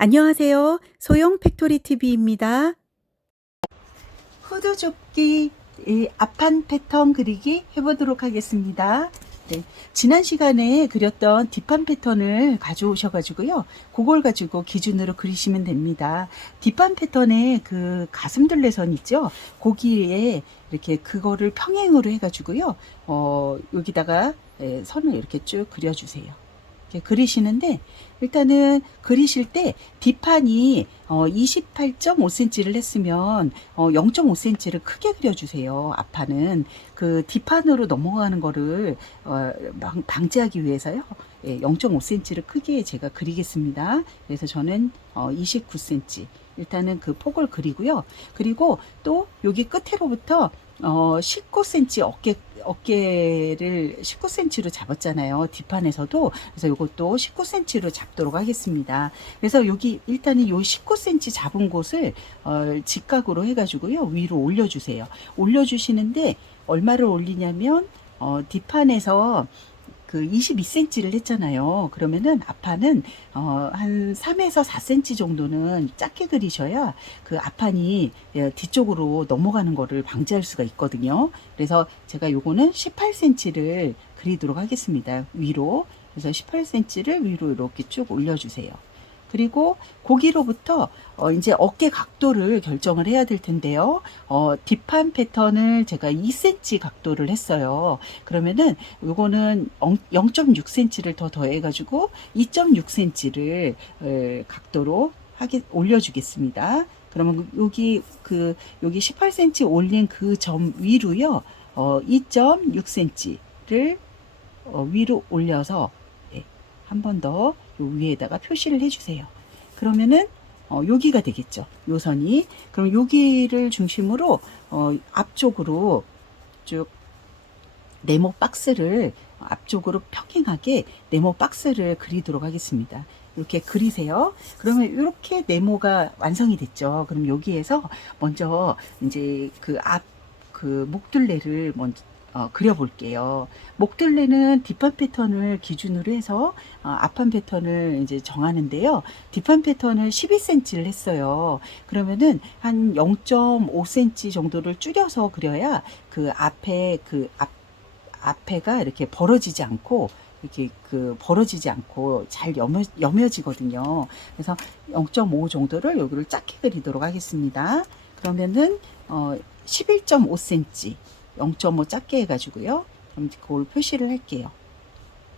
안녕하세요. 소영 팩토리 TV입니다. 후드 좁기 앞판 패턴 그리기 해보도록 하겠습니다. 네, 지난 시간에 그렸던 뒷판 패턴을 가져오셔가지고요. 그걸 가지고 기준으로 그리시면 됩니다. 뒷판 패턴에 그 가슴둘레선 있죠? 거기에 이렇게 그거를 평행으로 해가지고요. 여기다가 선을 이렇게 쭉 그려주세요. 이렇게 그리시는데 일단은 그리실 때 뒷판이 28.5cm를 했으면 0.5cm를 크게 그려주세요. 앞판은 그 뒷판으로 넘어가는 거를 방지하기 위해서요. 0.5cm를 크게 제가 그리겠습니다. 그래서 저는 29cm 일단은 그 폭을 그리고요. 그리고 또 여기 끝으로부터 19cm 어깨를 19cm로 잡았잖아요. 뒷판에서도. 그래서 이것도 19cm로 잡도록 하겠습니다. 그래서 여기 일단은 요 19cm 잡은 곳을 직각으로 해가지고요. 위로 올려주세요. 올려주시는데 얼마를 올리냐면 뒷판에서 그 22cm를 했잖아요. 그러면은 앞판은 한 3에서 4cm 정도는 작게 그리셔야 그 앞판이 뒤쪽으로 넘어가는 거를 방지할 수가 있거든요. 그래서 제가 요거는 18cm를 그리도록 하겠습니다. 위로. 그래서 18cm를 위로 이렇게 쭉 올려주세요. 그리고 고기로부터 이제 어깨 각도를 결정을 해야 될 텐데요. 뒷판 패턴을 제가 2cm 각도를 했어요. 그러면은 요거는 0.6cm를 더 더해가지고 2.6cm를 각도로 올려주겠습니다. 그러면 여기 18cm 올린 그 점 위로요. 2.6cm를 위로 올려서 한 번 더 위에다가 표시를 해주세요. 그러면은 여기가 되겠죠. 요 선이. 그럼 여기를 중심으로 앞쪽으로 쭉 네모 박스를 앞쪽으로 평행하게 네모 박스를 그리도록 하겠습니다. 이렇게 그리세요. 그러면 이렇게 네모가 완성이 됐죠. 그럼 여기에서 먼저 이제 그 목둘레를 먼저 그려볼게요. 목둘레는 뒷판 패턴을 기준으로 해서 앞판 패턴을 이제 정하는데요. 뒷판 패턴을 12cm를 했어요. 그러면은 한 0.5cm 정도를 줄여서 그려야 그 앞에가 이렇게 벌어지지 않고 벌어지지 않고 잘 여며지거든요. 그래서 0.5 정도를 여기를 작게 그리도록 하겠습니다. 그러면은 11.5cm 0.5 작게 해가지고요. 그럼 그걸 표시를 할게요.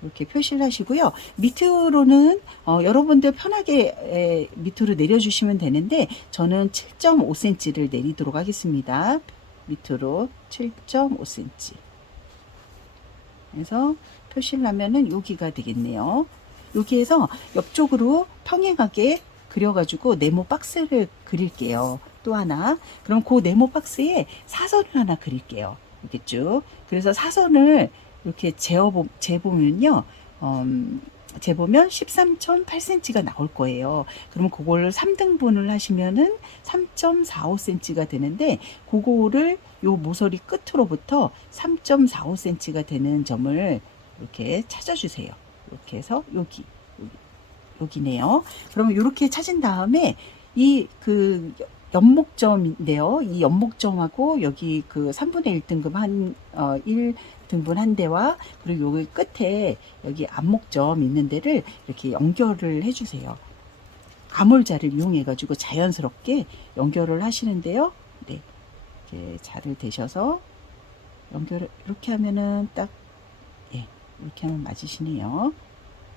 이렇게 표시를 하시고요. 밑으로는 여러분들 편하게 밑으로 내려주시면 되는데 저는 7.5cm를 내리도록 하겠습니다. 밑으로 7.5cm. 그래서 표시를 하면은 여기가 되겠네요. 여기에서 옆쪽으로 평행하게 그려가지고 네모 박스를 그릴게요. 또 하나. 그럼 그 네모 박스에 사선을 하나 그릴게요. 이렇게 쭉. 그래서 사선을 이렇게 재보면요. 재보면 13.8cm가 나올 거예요. 그럼 그걸 3등분을 하시면은 3.45cm가 되는데, 그거를 요 모서리 끝으로부터 3.45cm가 되는 점을 이렇게 찾아주세요. 이렇게 해서 여기네요. 그러면 이렇게 찾은 다음에 이 그 연목점인데요. 이 연목점하고 여기 그 3분의 1등급 1등분 한 대와 그리고 여기 끝에 여기 앞목점 있는 데를 이렇게 연결을 해주세요. 가물자를 이용해 가지고 자연스럽게 연결을 하시는데요. 네, 이렇게 자를 대셔서 연결을 이렇게 하면은 딱 이렇게 하면 맞으시네요.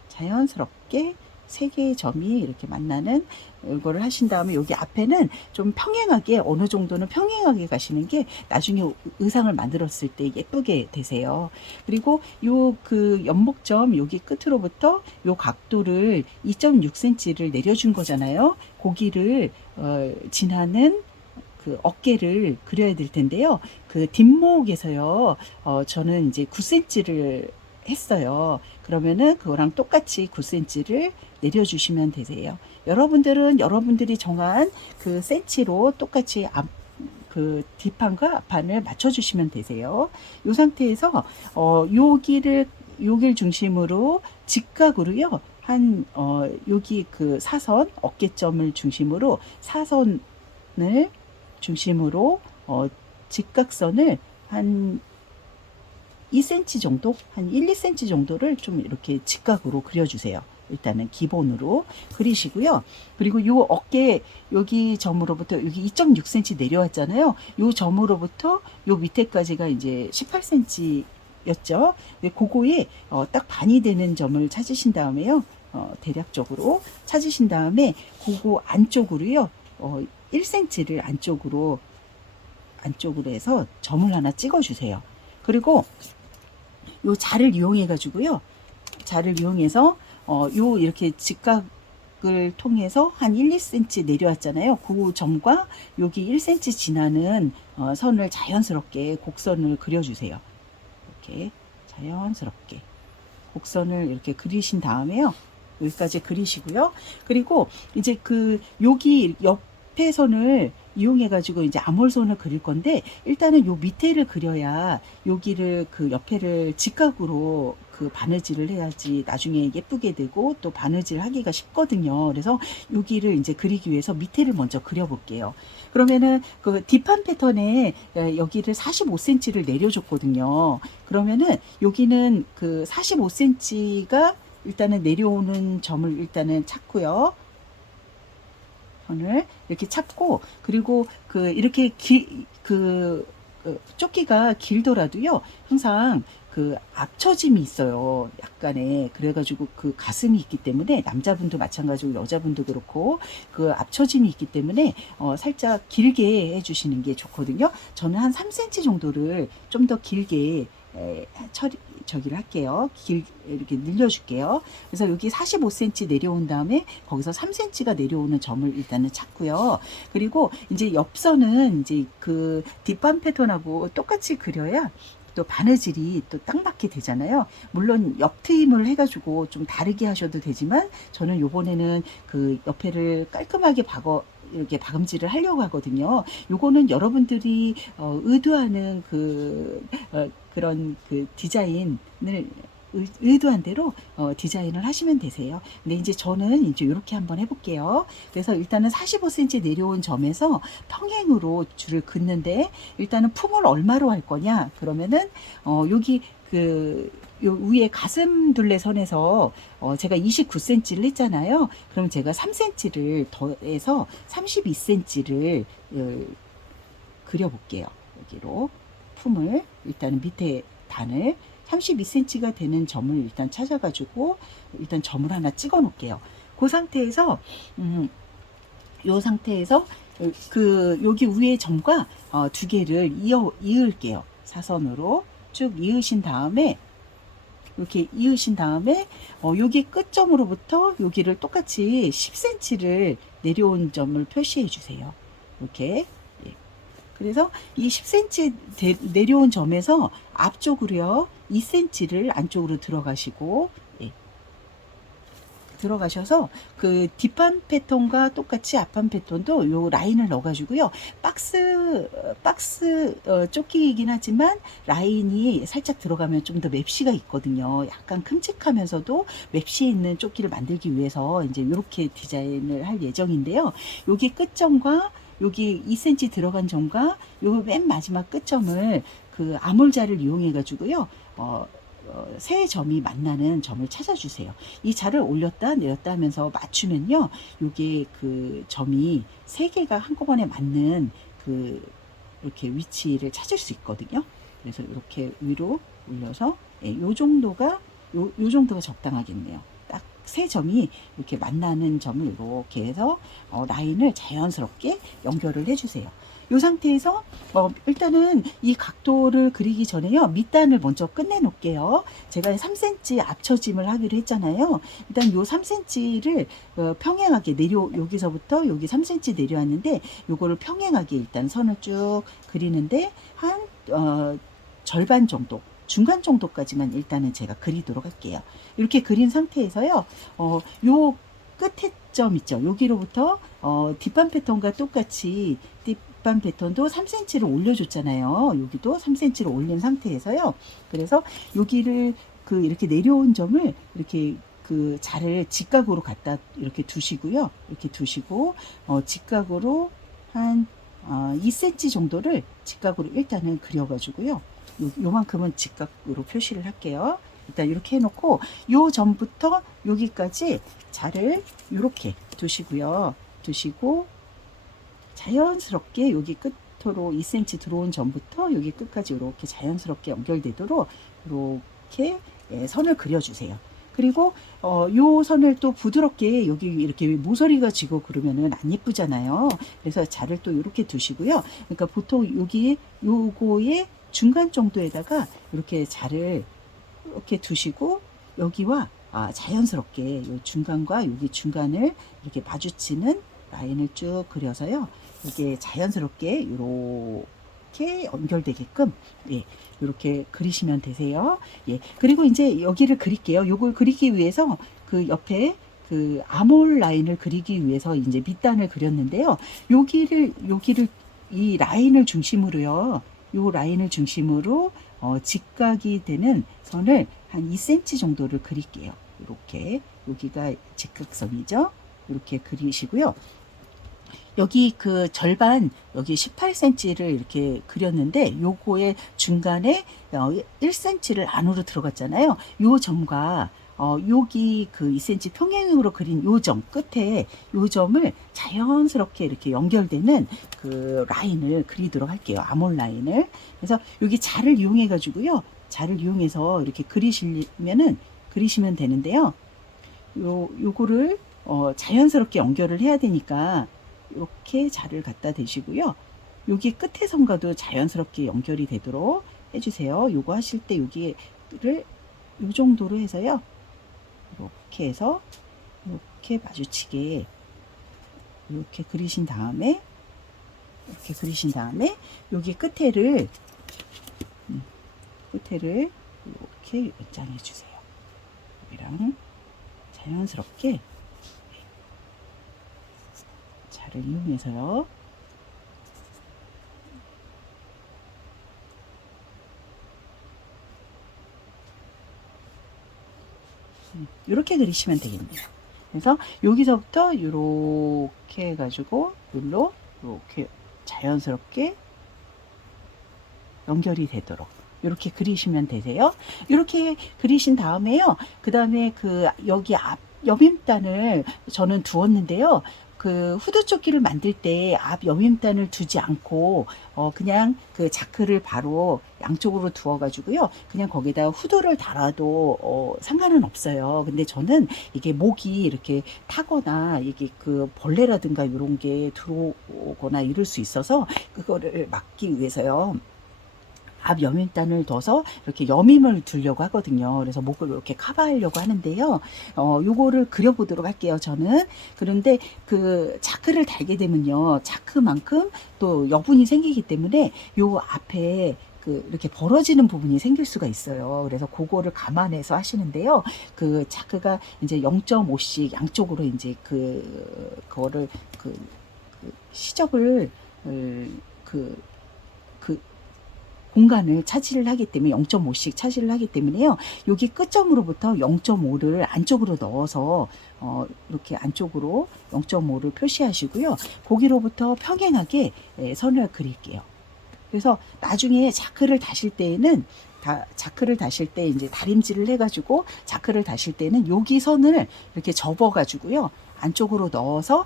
자연스럽게 세 개의 점이 이렇게 만나는 이거를 하신 다음에 여기 앞에는 좀 평행하게 어느 정도는 평행하게 가시는 게 나중에 의상을 만들었을 때 예쁘게 되세요. 그리고 요 그 연목점 여기 끝으로부터 요 각도를 2.6cm를 내려준 거잖아요. 고기를 지나는 그 어깨를 그려야 될 텐데요. 그 뒷목에서요. 저는 이제 9cm를 했어요. 그러면은 그거랑 똑같이 9cm를 내려주시면 되세요. 여러분들은 여러분들이 정한 그 센치로 똑같이 그 뒷판과 앞판을 맞춰주시면 되세요. 이 상태에서 여기를 중심으로 직각으로요. 여기 그 사선, 어깨점을 중심으로 사선을 중심으로 직각선을 한 2cm 정도, 한 1, 2cm 정도를 좀 이렇게 직각으로 그려주세요. 일단은 기본으로 그리시고요. 그리고 요 어깨 여기 점으로부터 여기 2.6cm 내려왔잖아요. 요 점으로부터 요 밑에까지가 이제 18cm 였죠. 그거에 딱 반이 되는 점을 찾으신 다음에요. 대략적으로 찾으신 다음에 그거 안쪽으로요. 1cm를 안쪽으로 해서 점을 하나 찍어 주세요. 그리고 요 자를 이용해 가지고요. 자를 이용해서 요 이렇게 직각을 통해서 한 1, 2cm 내려왔잖아요. 그 점과 여기 1cm 지나는 선을 자연스럽게 곡선을 그려주세요. 이렇게 자연스럽게 곡선을 이렇게 그리신 다음에요. 여기까지 그리시고요. 그리고 이제 여기 옆에 선을 이용해 가지고 이제 암홀선을 그릴 건데, 일단은 요 밑에를 그려야 여기를 옆에를 직각으로 바느질을 해야지 나중에 예쁘게 되고 또 바느질 하기가 쉽거든요. 그래서 여기를 이제 그리기 위해서 밑에를 먼저 그려 볼게요. 그러면은 뒷판 패턴에 여기를 45cm를 내려줬거든요. 그러면은 여기는 45cm가 일단은 내려오는 점을 일단은 찾고요. 선을 이렇게 찾고, 그리고 이렇게 조끼가 길더라도요, 항상 앞처짐이 있어요. 약간의. 그래가지고 가슴이 있기 때문에, 남자분도 마찬가지고 여자분도 그렇고, 앞처짐이 있기 때문에, 살짝 길게 해주시는 게 좋거든요. 저는 한 3cm 정도를 좀 더 길게 저기를 할게요. 이렇게 늘려줄게요. 그래서 여기 45cm 내려온 다음에 거기서 3cm가 내려오는 점을 일단은 찾고요. 그리고 이제 옆선은 이제 뒷판 패턴하고 똑같이 그려야 또 바느질이 또 딱 맞게 되잖아요. 물론 옆 트임을 해가지고 좀 다르게 하셔도 되지만, 저는 요번에는 옆에를 깔끔하게 이렇게 박음질을 하려고 하거든요. 요거는 여러분들이 의도하는 그런 디자인을 의도한 대로 디자인을 하시면 되세요. 근데 이제 저는 이제 이렇게 한번 해볼게요. 그래서 일단은 45cm 내려온 점에서 평행으로 줄을 긋는데, 일단은 품을 얼마로 할 거냐? 그러면은 여기 요 위에 가슴 둘레 선에서 제가 29cm를 했잖아요. 그럼 제가 3cm를 더해서 32cm를 그려볼게요. 여기로 품을 일단 밑에 단을 32cm가 되는 점을 일단 찾아가지고 일단 점을 하나 찍어 놓을게요. 그 상태에서 요 상태에서 여기 위에 점과 두 개를 이을게요. 사선으로 쭉 이으신 다음에, 이렇게 이으신 다음에 여기 끝점으로부터 여기를 똑같이 10cm를 내려온 점을 표시해 주세요. 이렇게. 그래서 이 10cm 내려온 점에서 앞쪽으로요 2cm를 안쪽으로 들어가시고, 들어가셔서 뒷판 패턴과 똑같이 앞판 패턴도 요 라인을 넣어가지고요. 박스 조끼이긴 하지만 라인이 살짝 들어가면 좀 더 맵시가 있거든요. 약간 큼직하면서도 맵시 있는 조끼를 만들기 위해서 이제 이렇게 디자인을 할 예정인데요. 여기 끝점과 여기 2cm 들어간 점과 요 맨 마지막 끝점을 아몰자를 이용해 가지고요. 세 점이 만나는 점을 찾아주세요. 이 자를 올렸다 내렸다 하면서 맞추면요, 요게 점이 세 개가 한꺼번에 맞는 이렇게 위치를 찾을 수 있거든요. 그래서 이렇게 위로 올려서 요 정도가 적당하겠네요. 딱 세 점이 이렇게 만나는 점을 이렇게 해서 라인을 자연스럽게 연결을 해주세요. 이 상태에서 일단은 이 각도를 그리기 전에요, 밑단을 먼저 끝내 놓을게요. 제가 3cm 앞처짐을 하기로 했잖아요. 일단 요 3cm를 평행하게 여기서부터 여기 3cm 내려왔는데, 요거를 평행하게 일단 선을 쭉 그리는데 한 절반 정도, 중간 정도까지만 일단은 제가 그리도록 할게요. 이렇게 그린 상태에서요, 요 끝에 점 있죠. 여기로부터 뒷판 패턴과 똑같이 뒷판 패턴도 3cm를 올려줬잖아요. 여기도 3cm를 올린 상태에서요. 그래서 여기를 이렇게 내려온 점을 이렇게 그 자를 직각으로 갖다 이렇게 두시고요. 이렇게 두시고 직각으로 한 2cm 정도를 직각으로 일단은 그려가지고요. 요만큼은 직각으로 표시를 할게요. 일단 이렇게 해놓고 요 전부터 여기까지 자를 이렇게 두시고요. 두시고 자연스럽게 여기 끝으로 2cm 들어온 전부터 여기 끝까지 이렇게 자연스럽게 연결되도록 이렇게 선을 그려주세요. 그리고 요 선을 또 부드럽게 여기 이렇게 모서리가 지고 그러면은 안 예쁘잖아요. 그래서 자를 또 이렇게 두시고요. 그러니까 보통 여기 요거의 중간 정도에다가 이렇게 자를 이렇게 두시고 여기와 자연스럽게 요 중간과 여기 중간을 이렇게 마주치는 라인을 쭉 그려서요. 이게 자연스럽게 이렇게 연결되게끔 이렇게 그리시면 되세요. 그리고 이제 여기를 그릴게요. 요걸 그리기 위해서 그 옆에 그 아몰 라인을 그리기 위해서 이제 밑단을 그렸는데요. 여기를 이 라인을 중심으로요. 요 라인을 중심으로 직각이 되는 선을 한 2cm 정도를 그릴게요. 이렇게 여기가 직각선이죠. 이렇게 그리시고요. 여기 그 절반 여기 18cm를 이렇게 그렸는데 요거의 중간에 1cm를 안으로 들어갔잖아요. 요 점과 여기 그 2cm 평행으로 그린 요 점 끝에 요 점을 자연스럽게 이렇게 연결되는 그 라인을 그리도록 할게요. 아몰 라인을. 그래서 여기 자를 이용해 가지고요. 자를 이용해서 이렇게 그리시면 되는데요. 요거를 자연스럽게 연결을 해야 되니까 이렇게 자를 갖다 대시고요. 여기 끝에 선과도 자연스럽게 연결이 되도록 해주세요. 요거 하실 때 여기를 요 정도로 해서요. 이렇게 해서 이렇게 마주치게 이렇게 그리신 다음에 여기 끝에를 이렇게 연장해 주세요. 여기랑 자연스럽게 자를 이용해서요. 이렇게 그리시면 되겠네요. 그래서 여기서부터 이렇게 해가지고 여기로 이렇게 자연스럽게 연결이 되도록 이렇게 그리시면 되세요. 이렇게 그리신 다음에요. 그 다음에 그 여기 앞 여밈단을 저는 두었는데요. 그 후드 조끼를 만들 때 앞 여밈단을 두지 않고 그냥 그 자크를 바로 양쪽으로 두어 가지고요. 그냥 거기다 후드를 달아도 상관은 없어요. 근데 저는 이게 목이 이렇게 타거나 이게 그 벌레라든가 이런 게 들어오거나 이럴 수 있어서 그거를 막기 위해서요. 앞 여밈단을 둬서 이렇게 여밈을 두려고 하거든요. 그래서 목을 이렇게 커버하려고 하는데요. 요거를 그려보도록 할게요. 저는. 그런데 그 자크를 달게 되면요. 자크만큼 또 여분이 생기기 때문에 요 앞에 그 이렇게 벌어지는 부분이 생길 수가 있어요. 그래서 그거를 감안해서 하시는데요. 그 자크가 이제 0.5씩 양쪽으로 이제 그거를 그 시접을 그 공간을 차지를 하기 때문에 0.5씩 차지를 하기 때문에요. 여기 끝점으로부터 0.5를 안쪽으로 넣어서 이렇게 안쪽으로 0.5를 표시하시고요. 거기로부터 평행하게 선을 그릴게요. 그래서 나중에 자크를 다실 때에는 자크를 다실 때 이제 다림질을 해가지고 자크를 다실 때는 여기 선을 이렇게 접어가지고요. 안쪽으로 넣어서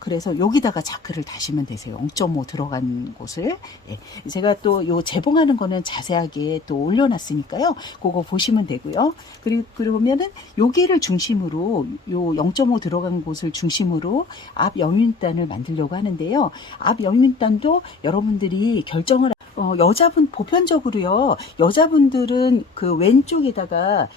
그래서 여기다가 자크를 다시면 되세요. 0.5 들어간 곳을. 제가 또 요 재봉하는 거는 자세하게 또 올려놨으니까요. 그거 보시면 되고요. 그러면은 여기를 중심으로 요 0.5 들어간 곳을 중심으로 앞 여민단을 만들려고 하는데요. 앞 여민단도 여러분들이 결정을 여자분 보편적으로요. 여자분들은 그 왼쪽에다가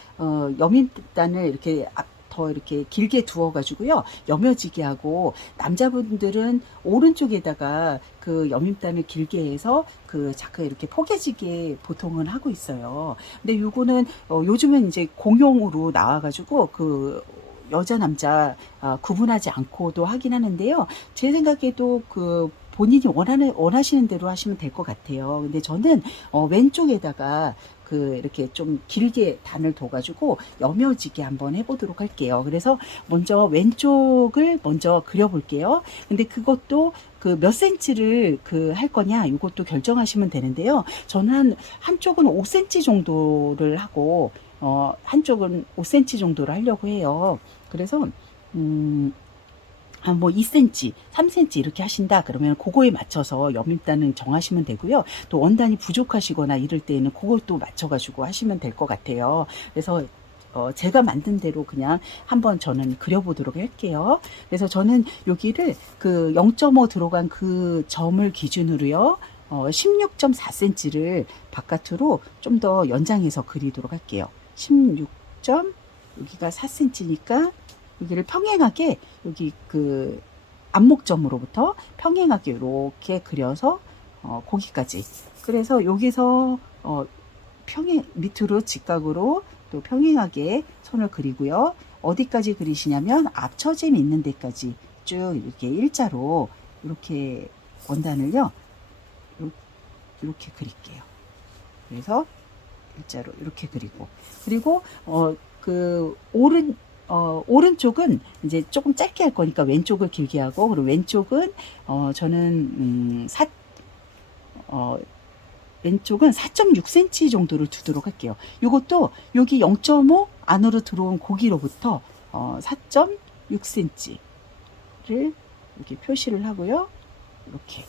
여민단을 이렇게 더 이렇게 길게 두어 가지고요. 여며지게 하고 남자분들은 오른쪽에다가 그 여밈단을 길게 해서 그 자크 이렇게 포개지게 보통은 하고 있어요. 근데 요거는 요즘은 이제 공용으로 나와 가지고 그 여자 남자 구분하지 않고도 하긴 하는데요. 제 생각에도 그 본인이 원하시는 대로 하시면 될 것 같아요. 근데 저는 왼쪽에다가 그 이렇게 좀 길게 단을 둬가지고 여며지게 한번 해보도록 할게요. 그래서 먼저 왼쪽을 먼저 그려볼게요. 근데 그것도 그 몇 센치를 그 할 거냐 이것도 결정하시면 되는데요. 저는 한쪽은 5cm 정도를 하고 한쪽은 5cm 정도를 하려고 해요. 그래서 뭐 2cm, 3cm 이렇게 하신다 그러면 그거에 맞춰서 옆단은 정하시면 되고요. 또 원단이 부족하시거나 이럴 때는 그것도 맞춰가지고 하시면 될 것 같아요. 그래서 제가 만든 대로 그냥 한번 저는 그려보도록 할게요. 그래서 저는 여기를 그 0.5 들어간 그 점을 기준으로요. 16.4cm를 바깥으로 좀 더 연장해서 그리도록 할게요. 16. 여기가 4cm니까 여기를 평행하게 여기 그 안목점으로부터 평행하게 이렇게 그려서 거기까지. 그래서 여기서 평행 밑으로 직각으로 또 평행하게 선을 그리고요. 어디까지 그리시냐면 앞처짐 있는 데까지 쭉 이렇게 일자로 이렇게 원단을요. 이렇게 그릴게요. 그래서 일자로 이렇게 그리고 그 오른쪽은 이제 조금 짧게 할 거니까 왼쪽을 길게 하고, 그리고 왼쪽은 저는 왼쪽은 4.6cm 정도를 두도록 할게요. 이것도 여기 0.5 안으로 들어온 고기로부터 4.6cm를 이렇게 표시를 하고요. 이렇게.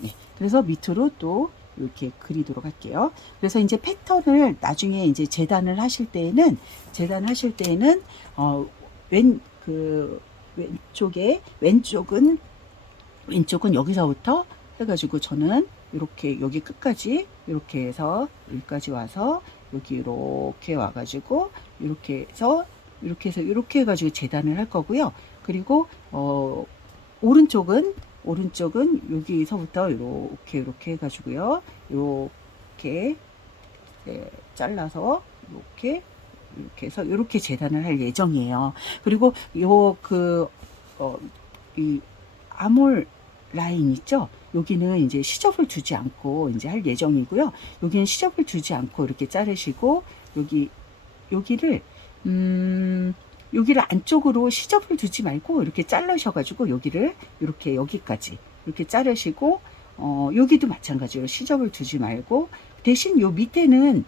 네. 그래서 밑으로 또 이렇게 그리도록 할게요. 그래서 이제 패턴을 나중에 이제 재단을 하실 때에는 왼쪽은 여기서부터 해가지고 저는 이렇게 여기 끝까지 이렇게 해서 여기까지 와서 여기 이렇게 와가지고 이렇게 해서 이렇게 해가지고 재단을 할 거고요. 그리고 오른쪽은 여기서부터 이렇게 해가지고요. 이렇게 잘라서 이렇게 해서 이렇게 재단을 할 예정이에요. 그리고 이 아몰 라인 있죠? 여기는 이제 시접을 두지 않고 이제 할 예정이고요. 여기는 시접을 두지 않고 이렇게 자르시고 여기를 안쪽으로 시접을 두지 말고 이렇게 자르셔가지고 여기를 이렇게 여기까지 이렇게 자르시고 여기도 마찬가지로 시접을 두지 말고 대신 요 밑에는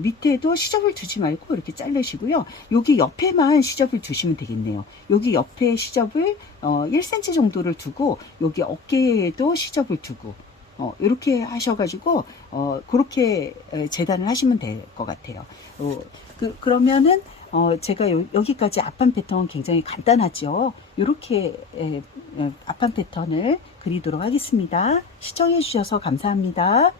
밑에도 시접을 두지 말고 이렇게 자르시고요. 여기 옆에만 시접을 두시면 되겠네요. 여기 옆에 시접을 1cm 정도를 두고 여기 어깨에도 시접을 두고 이렇게 하셔가지고 그렇게 재단을 하시면 될 것 같아요. 그러면은 제가 여기까지 앞판 패턴 굉장히 간단하죠. 이렇게 앞판 패턴을 그리도록 하겠습니다. 시청해 주셔서 감사합니다.